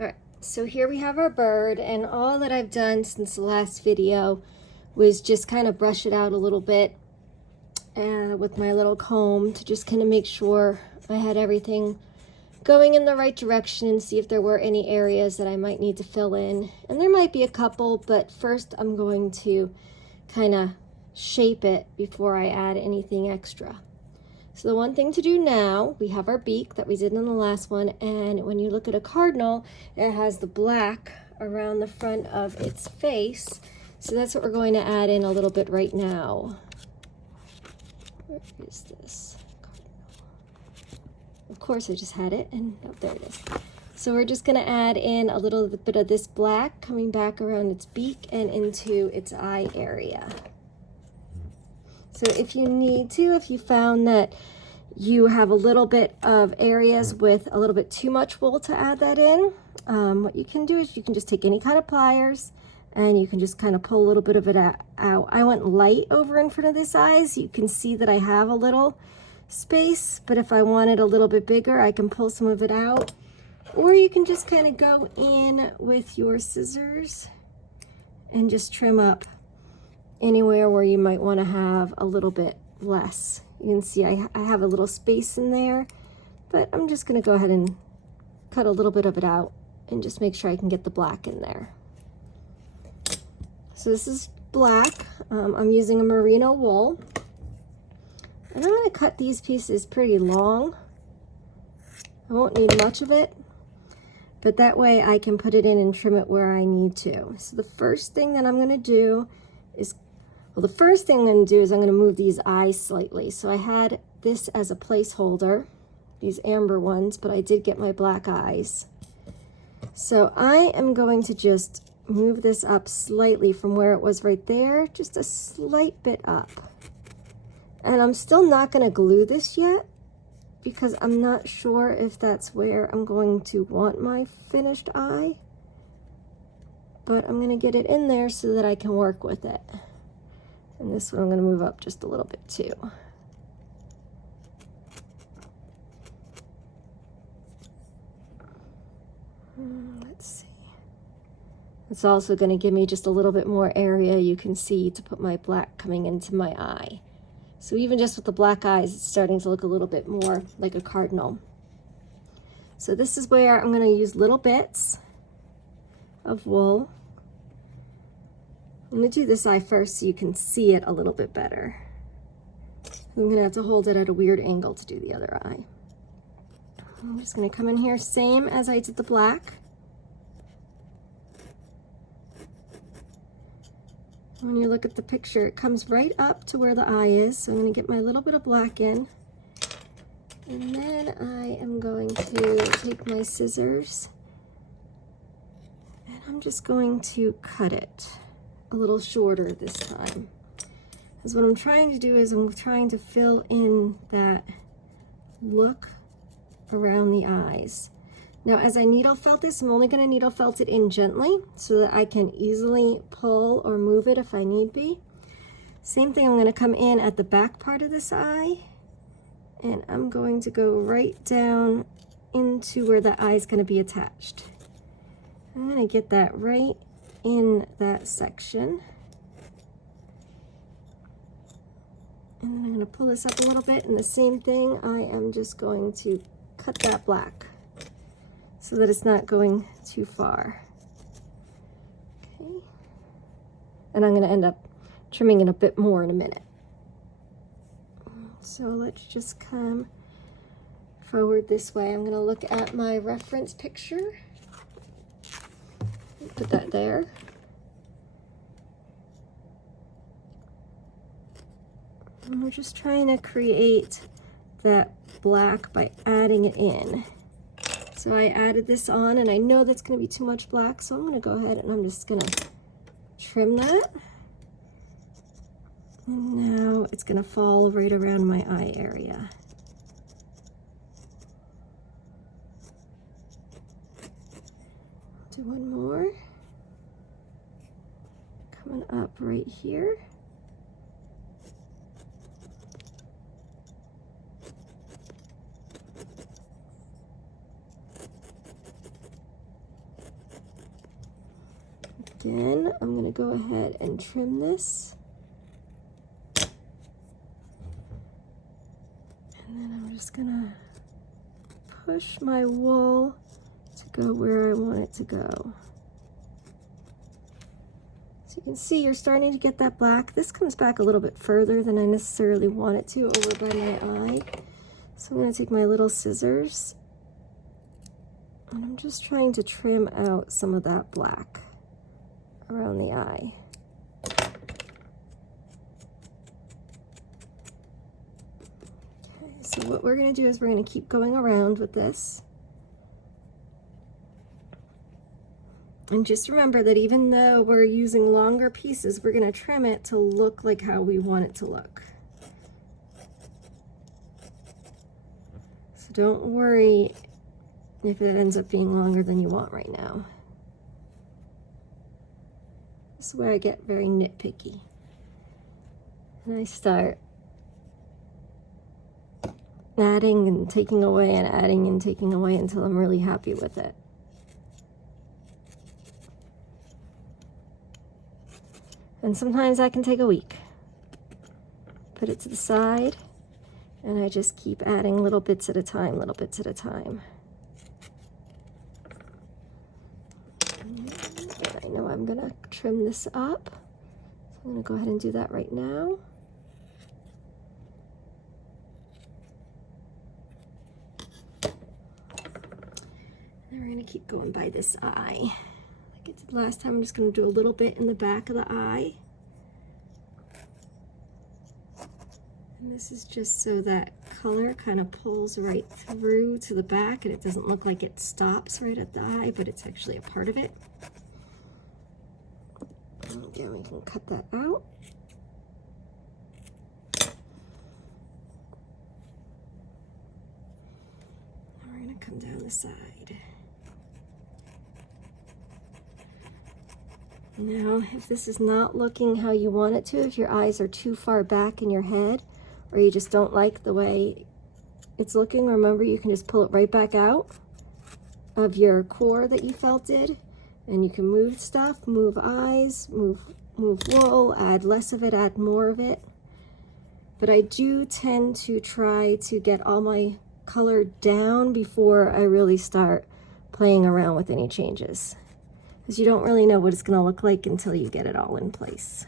All right, so here we have our bird, and all that I've done since the last video was just kind of brush it out a little bit with my little comb to just kind of make sure I had everything going in the right direction and see if there were any areas that I might need to fill in. And there might be a couple, but first I'm going to kind of shape it before I add anything extra. So the one thing to do now, we have our beak that we did in the last one, and when you look at a cardinal, it has the black around the front of its face. So that's what we're going to add in a little bit right now. Where is this cardinal? Of course, I just had it, and oh, there it is. So we're just going to add in a little bit of this black coming back around its beak and into its eye area. So if you need to, if you found that you have a little bit of areas with a little bit too much wool to add that in, what you can do is you can just take any kind of pliers and you can just kind of pull a little bit of it out. I went light over in front of this eye, so you can see that I have a little space, but if I want it a little bit bigger, I can pull some of it out. Or you can just kind of go in with your scissors and just trim up anywhere where you might want to have a little bit less. You can see I have a little space in there, but I'm just going to go ahead and cut a little bit of it out and just make sure I can get the black in there. So this is black. I'm using a merino wool, and I'm going to cut these pieces pretty long. I won't need much of it, but that way I can put it in and trim it where I need to. So the first thing that I'm going to do is, well, the first thing I'm going to do is I'm going to move these eyes slightly. So I had this as a placeholder, these amber ones, but I did get my black eyes. So I am going to just move this up slightly from where it was right there, just a slight bit up. And I'm still not going to glue this yet because I'm not sure if that's where I'm going to want my finished eye. But I'm going to get it in there so that I can work with it. And this one I'm going to move up just a little bit too. Let's see. It's also going to give me just a little bit more area, you can see, to put my black coming into my eye. So even just with the black eyes, it's starting to look a little bit more like a cardinal. So this is where I'm going to use little bits of wool. I'm going to do this eye first so you can see it a little bit better. I'm going to have to hold it at a weird angle to do the other eye. I'm just going to come in here, same as I did the black. When you look at the picture, it comes right up to where the eye is. So I'm going to get my little bit of black in. And then I am going to take my scissors and I'm just going to cut it a little shorter this time. Because what I'm trying to do is I'm trying to fill in that look around the eyes. Now, as I needle felt this, I'm only going to needle felt it in gently so that I can easily pull or move it if I need be. Same thing, I'm going to come in at the back part of this eye, and I'm going to go right down into where the eye is going to be attached. I'm going to get that right in that section. And then I'm going to pull this up a little bit, and the same thing, I am just going to cut that black so that it's not going too far. Okay. And I'm going to end up trimming it a bit more in a minute. So let's just come forward this way. I'm going to look at my reference picture. Put that there. And we're just trying to create that black by adding it in. So I added this on, and I know that's going to be too much black, so I'm going to go ahead and I'm just going to trim that. And now it's going to fall right around my eye area. Do one more. Coming up right here. Again, I'm going to go ahead and trim this. And then I'm just going to push my wool to go where I want it to go. So you can see you're starting to get that black. This comes back a little bit further than I necessarily want it to over by my eye. So I'm going to take my little scissors and I'm just trying to trim out some of that black around the eye. Okay, so what we're going to do is we're going to keep going around with this. And just remember that even though we're using longer pieces, we're going to trim it to look like how we want it to look. So don't worry if it ends up being longer than you want right now. This is where I get very nitpicky. And I start adding and taking away and adding and taking away until I'm really happy with it. And sometimes that can take a week. Put it to the side, and I just keep adding little bits at a time, little bits at a time. And I know I'm gonna trim this up, so I'm gonna go ahead and do that right now. And we're gonna keep going by this eye. Like I did last time, I'm just going to do a little bit in the back of the eye. And this is just so that color kind of pulls right through to the back and it doesn't look like it stops right at the eye, but it's actually a part of it. And again, we can cut that out. And we're going to come down the side. Now, if this is not looking how you want it to, if your eyes are too far back in your head, or you just don't like the way it's looking, remember you can just pull it right back out of your core that you felted, and you can move stuff, move eyes, move wool, add less of it, add more of it. But I do tend to try to get all my color down before I really start playing around with any changes, because you don't really know what it's going to look like until you get it all in place.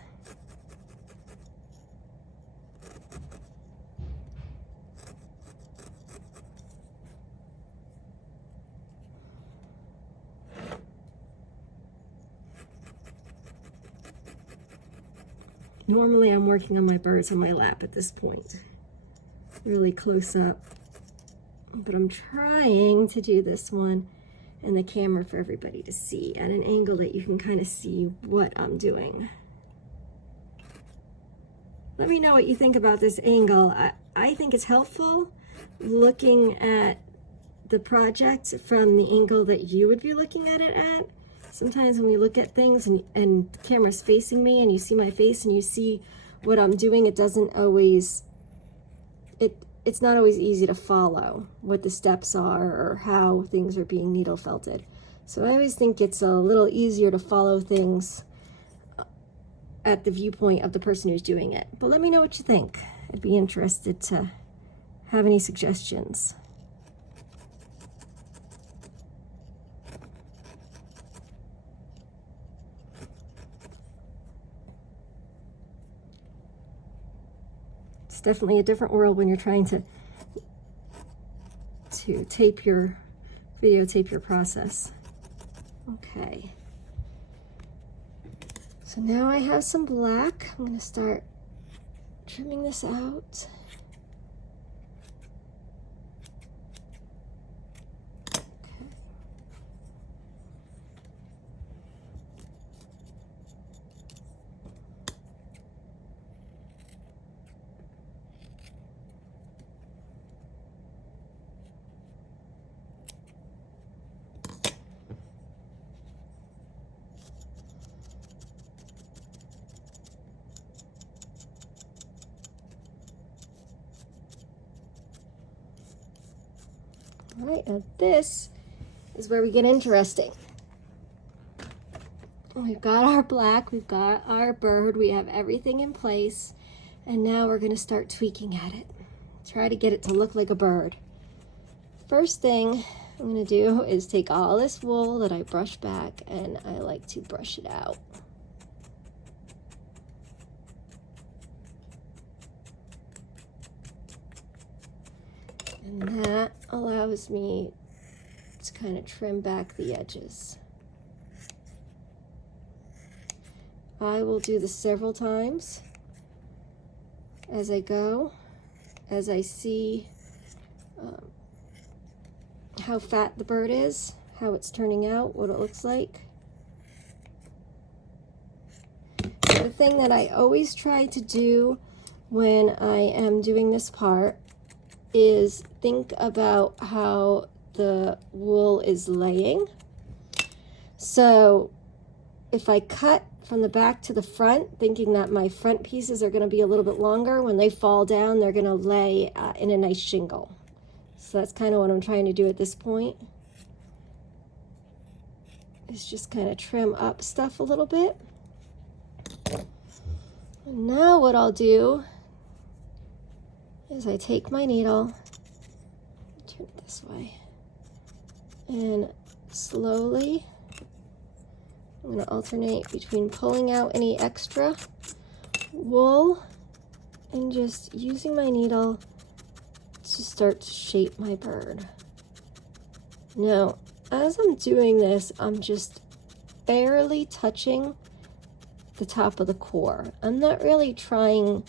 Normally I'm working on my birds on my lap at this point, really close up, but I'm trying to do this one in the camera for everybody to see at an angle that you can kind of see what I'm doing. Let me know what you think about this angle. I think it's helpful looking at the project from the angle that you would be looking at it at. Sometimes when we look at things and the camera's facing me and you see my face and you see what I'm doing, it doesn't always, it's not always easy to follow what the steps are or how things are being needle felted. So I always think it's a little easier to follow things at the viewpoint of the person who's doing it. But let me know what you think. I'd be interested to have any suggestions. It's definitely a different world when you're trying to tape your, videotape your process. Okay. So now I have some black. I'm going to start trimming this out. All right, now this is where we get interesting. We've got our black, we've got our bird, we have everything in place, and now we're going to start tweaking at it. Try to get it to look like a bird. First thing I'm going to do is take all this wool that I brushed back, and I like to brush it out. And that allows me to kind of trim back the edges. I will do this several times as I go, as I see how fat the bird is, how it's turning out, what it looks like. The thing that I always try to do when I am doing this part is think about how the wool is laying. So if I cut from the back to the front, thinking that my front pieces are going to be a little bit longer, when they fall down, they're going to lay in a nice shingle. So that's kind of what I'm trying to do at this point, is just kind of trim up stuff a little bit. And now what I'll do is I take my needle, turn it this way, and slowly I'm going to alternate between pulling out any extra wool and just using my needle to start to shape my bird. Now, as I'm doing this, I'm just barely touching the top of the core. I'm not really trying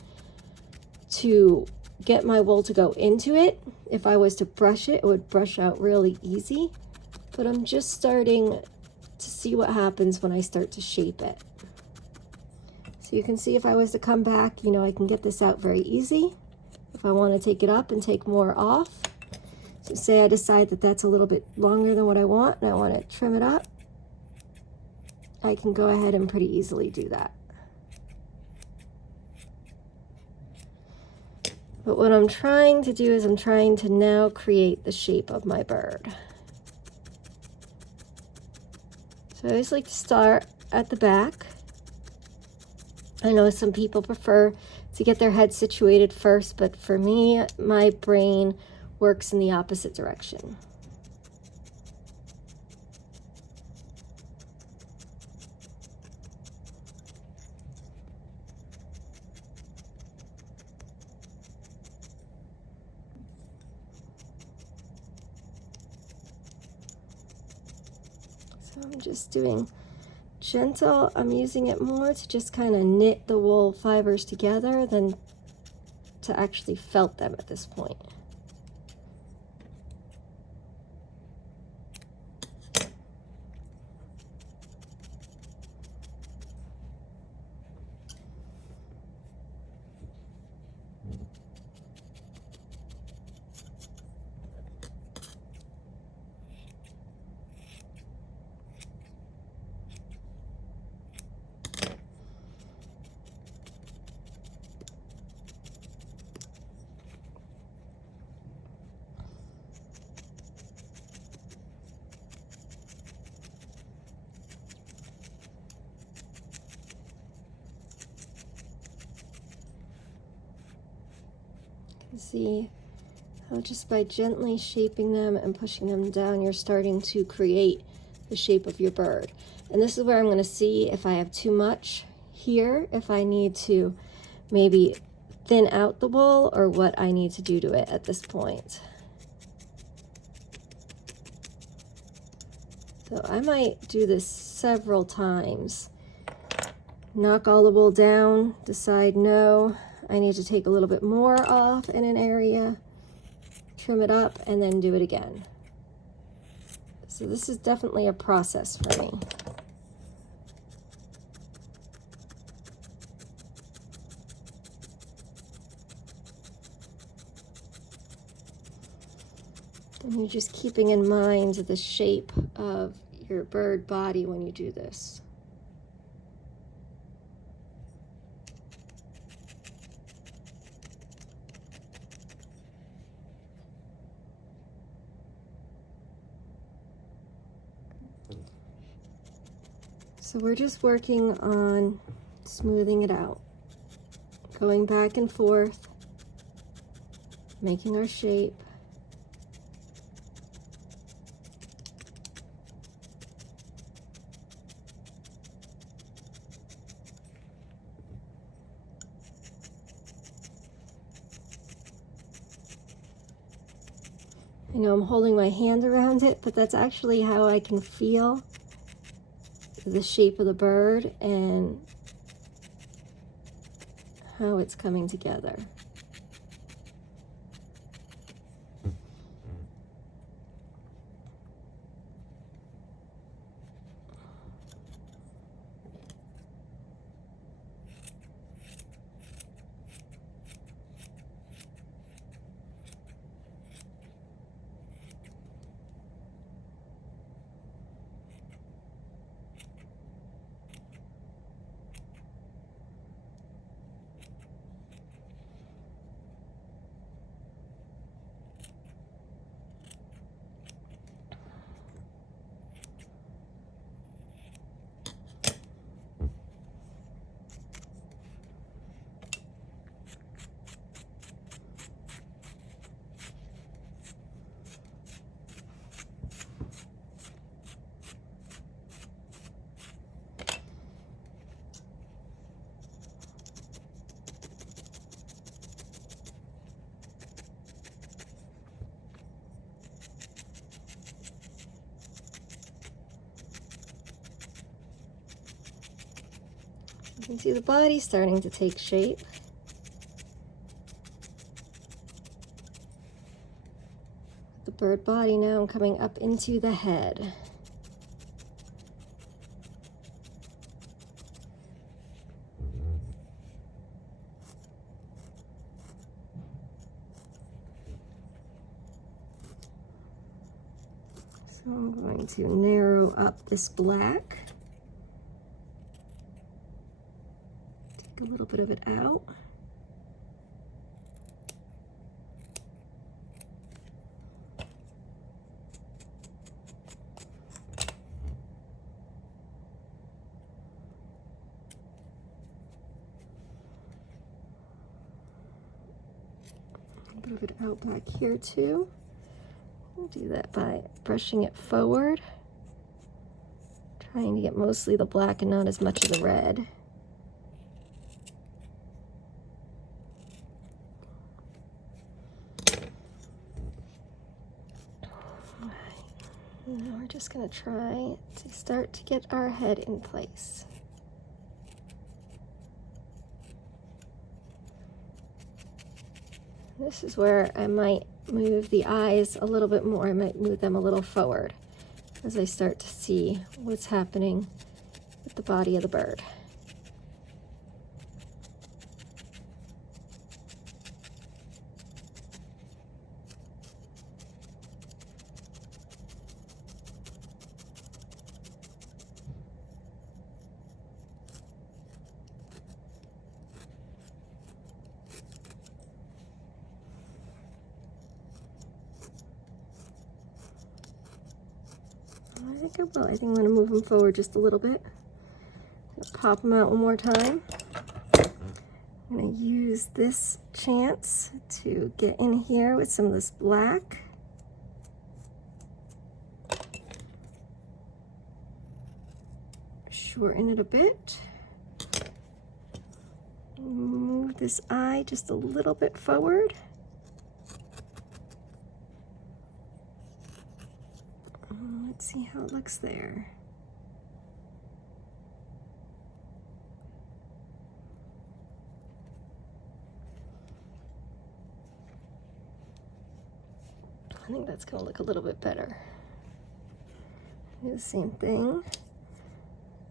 to get my wool to go into it. If I was to brush it, it would brush out really easy, but I'm just starting to see what happens when I start to shape it. So you can see if I was to come back, you know, I can get this out very easy. If I want to take it up and take more off, so say I decide that that's a little bit longer than what I want and I want to trim it up, I can go ahead and pretty easily do that. But what I'm trying to do is I'm trying to now create the shape of my bird. So I always like to start at the back. I know some people prefer to get their head situated first, but for me, my brain works in the opposite direction. So I'm just doing gentle. I'm using it more to just kind of knit the wool fibers together than to actually felt them at this point. See how just by gently shaping them and pushing them down, you're starting to create the shape of your bird. And this is where I'm going to see if I have too much here, if I need to maybe thin out the wool, or what I need to do to it at this point. So I might do this several times. Knock all the wool down, decide no, I need to take a little bit more off in an area, trim it up, and then do it again. So this is definitely a process for me. And you're just keeping in mind the shape of your bird body when you do this. So we're just working on smoothing it out, going back and forth, making our shape. I know I'm holding my hand around it, but that's actually how I can feel the shape of the bird and how it's coming together. You can see the body starting to take shape. The bird body now coming up into the head. So I'm going to narrow up this black. Take a little bit of it out. A little bit out back here too. I'll do that by brushing it forward, trying to get mostly the black and not as much of the red. Now we're just going to try to start to get our head in place. This is where I might move the eyes a little bit more. I might move them a little forward as I start to see what's happening with the body of the bird. I think I will. I think I'm going to move them forward just a little bit. Pop them out one more time. I'm going to use this chance to get in here with some of this black. Shorten it a bit. Move this eye just a little bit forward. Let's see how it looks there. I think that's going to look a little bit better. Do the same thing.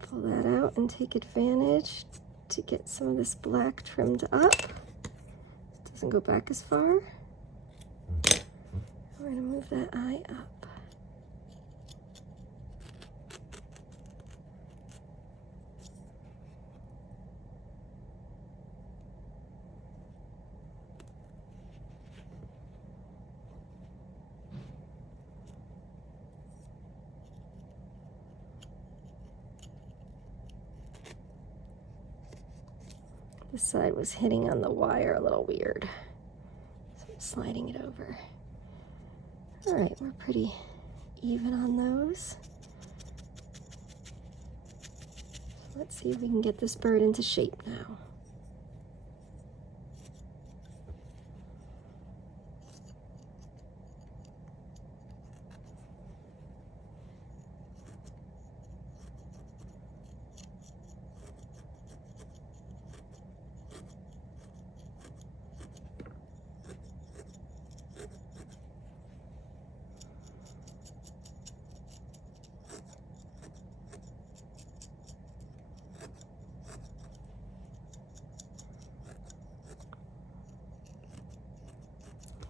Pull that out and take advantage to get some of this black trimmed up. It doesn't go back as far. We're going to move that eye up. This side was hitting on the wire a little weird, so I'm sliding it over. All right, we're pretty even on those. Let's see if we can get this bird into shape now.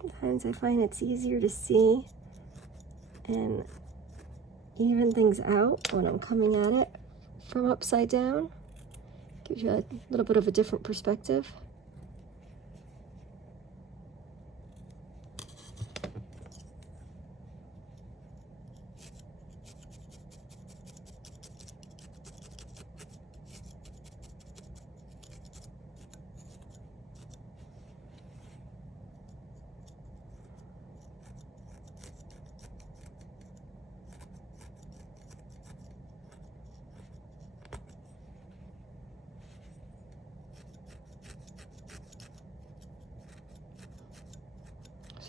Sometimes I find it's easier to see and even things out when I'm coming at it from upside down. Gives you a little bit of a different perspective.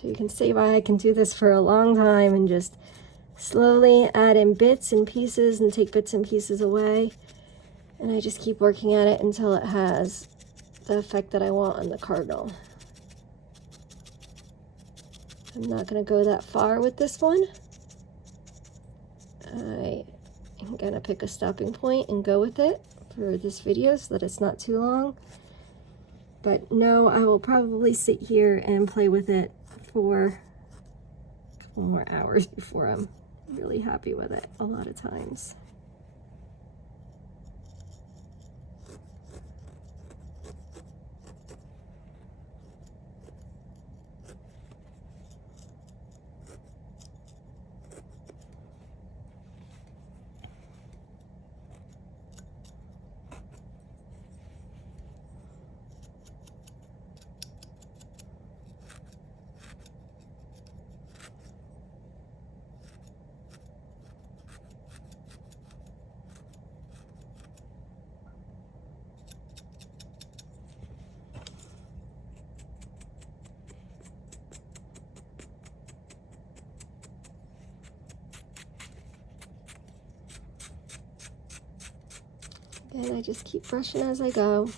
So you can see why I can do this for a long time and just slowly add in bits and pieces and take bits and pieces away. And I just keep working at it until it has the effect that I want on the cardinal. I'm not going to go that far with this one. I am going to pick a stopping point and go with it for this video so that it's not too long. But no, I will probably sit here and play with it for a couple more hours before I'm really happy with it a lot of times. And I just keep brushing as I go.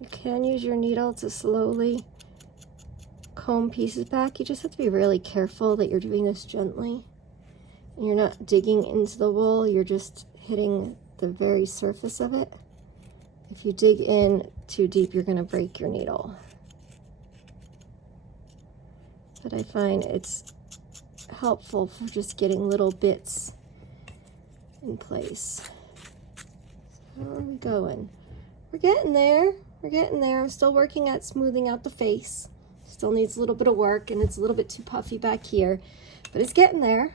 You can use your needle to slowly comb pieces back. You just have to be really careful that you're doing this gently. And you're not digging into the wool, you're just hitting the very surface of it. If you dig in too deep, you're going to break your needle. But I find it's helpful for just getting little bits in place. So how are we going? We're getting there. We're getting there. I'm still working at smoothing out the face. Still needs a little bit of work, and it's a little bit too puffy back here, but it's getting there.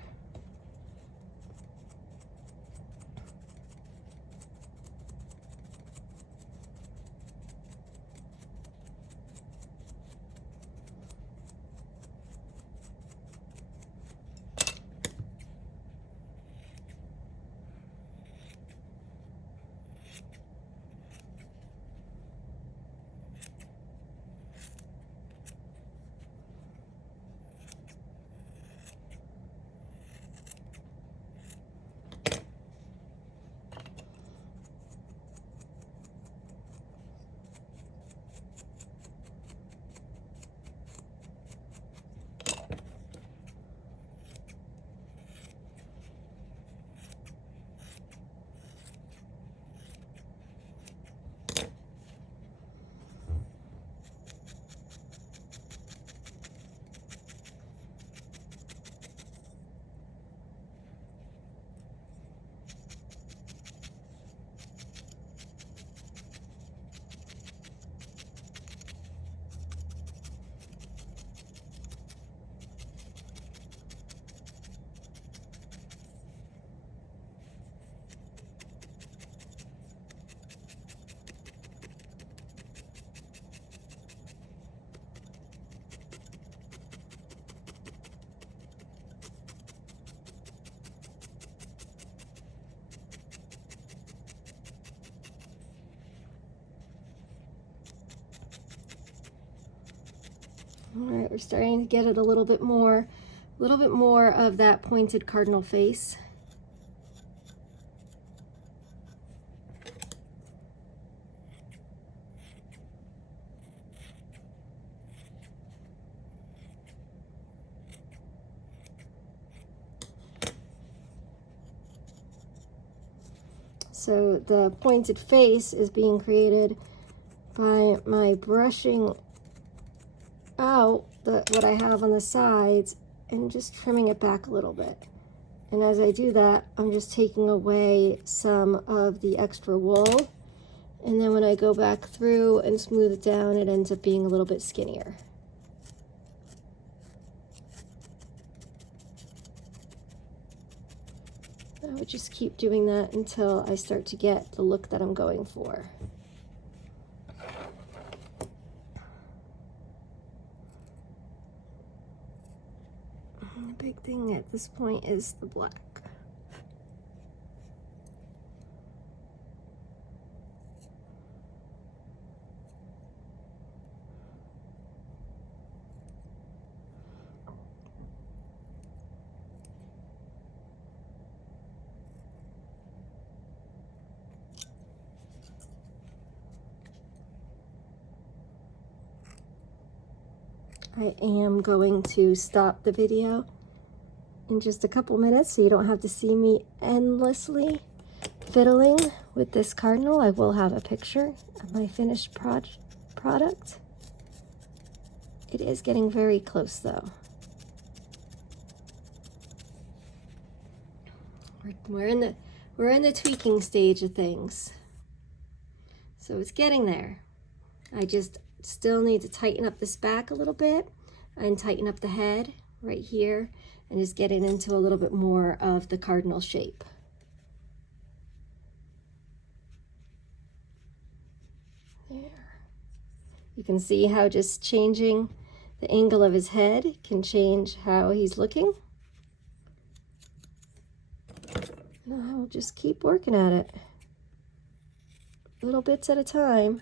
All right, we're starting to get it a little bit more of that pointed cardinal face. So the pointed face is being created by my brushing out what I have on the sides and just trimming it back a little bit. And as I do that, I'm just taking away some of the extra wool. And then when I go back through and smooth it down, it ends up being a little bit skinnier. I would just keep doing that until I start to get the look that I'm going for. The big thing at this point is the black. I am going to stop the video in just a couple minutes so you don't have to see me endlessly fiddling with this cardinal. I will have a picture of my finished product. It is getting very close though. We're in the tweaking stage of things. So it's getting there. I just still need to tighten up this back a little bit and tighten up the head right here and just get it into a little bit more of the cardinal shape. There. You can see how just changing the angle of his head can change how he's looking. Now I'll just keep working at it, little bits at a time.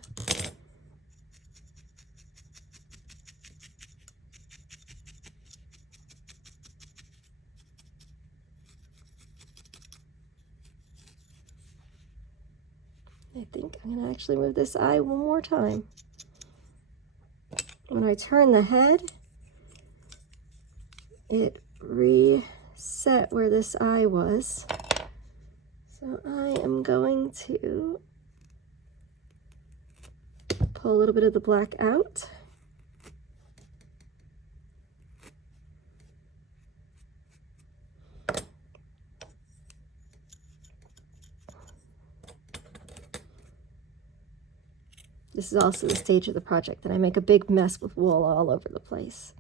I think I'm going to actually move this eye one more time. When I turn the head, it reset where this eye was. So I am going to pull a little bit of the black out. This is also the stage of the project that I make a big mess with wool all over the place.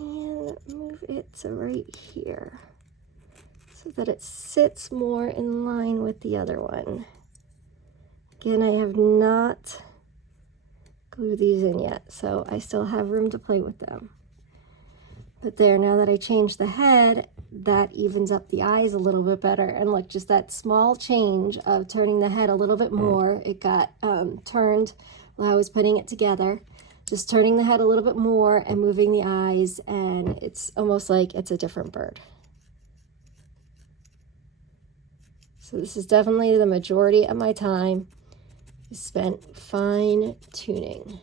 And move it to right here so that it sits more in line with the other one. Again, I have not glued these in yet, so I still have room to play with them. But there, now that I changed the head, that evens up the eyes a little bit better. And look, just that small change of turning the head a little bit more, it got turned while I was putting it together. Just turning the head a little bit more and moving the eyes, and it's almost like it's a different bird. So this is definitely the majority of my time is spent fine tuning.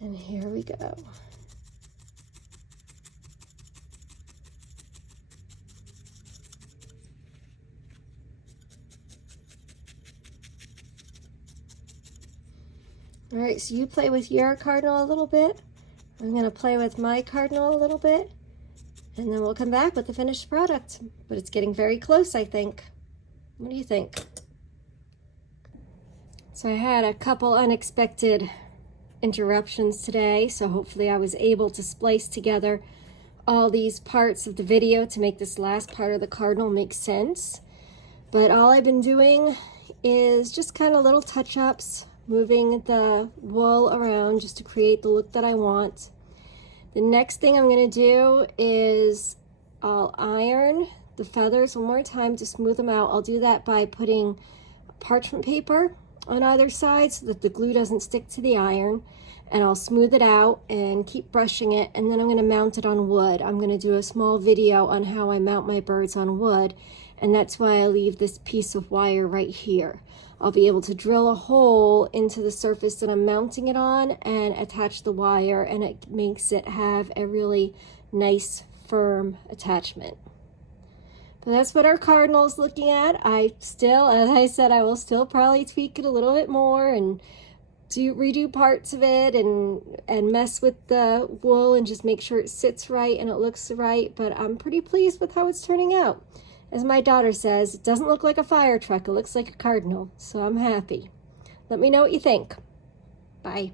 And here we go. All right, so you play with your cardinal a little bit. I'm going to play with my cardinal a little bit, and then we'll come back with the finished product. But it's getting very close, I think. What do you think? So I had a couple unexpected interruptions today, so hopefully I was able to splice together all these parts of the video to make this last part of the cardinal make sense. But all I've been doing is just kind of little touch-ups, moving the wool around just to create the look that I want. The next thing I'm going to do is I'll iron the feathers one more time to smooth them out. I'll do that by putting parchment paper on either side so that the glue doesn't stick to the iron, and I'll smooth it out and keep brushing it, and then I'm going to mount it on wood. I'm going to do a small video on how I mount my birds on wood, and that's why I leave this piece of wire right here. I'll be able to drill a hole into the surface that I'm mounting it on and attach the wire, and it makes it have a really nice firm attachment. But that's what our cardinal is looking at. I still, as I said, I will still probably tweak it a little bit more and redo parts of it and mess with the wool and just make sure it sits right and it looks right. But I'm pretty pleased with how it's turning out. As my daughter says, it doesn't look like a fire truck, it looks like a cardinal. So I'm happy. Let me know what you think. Bye.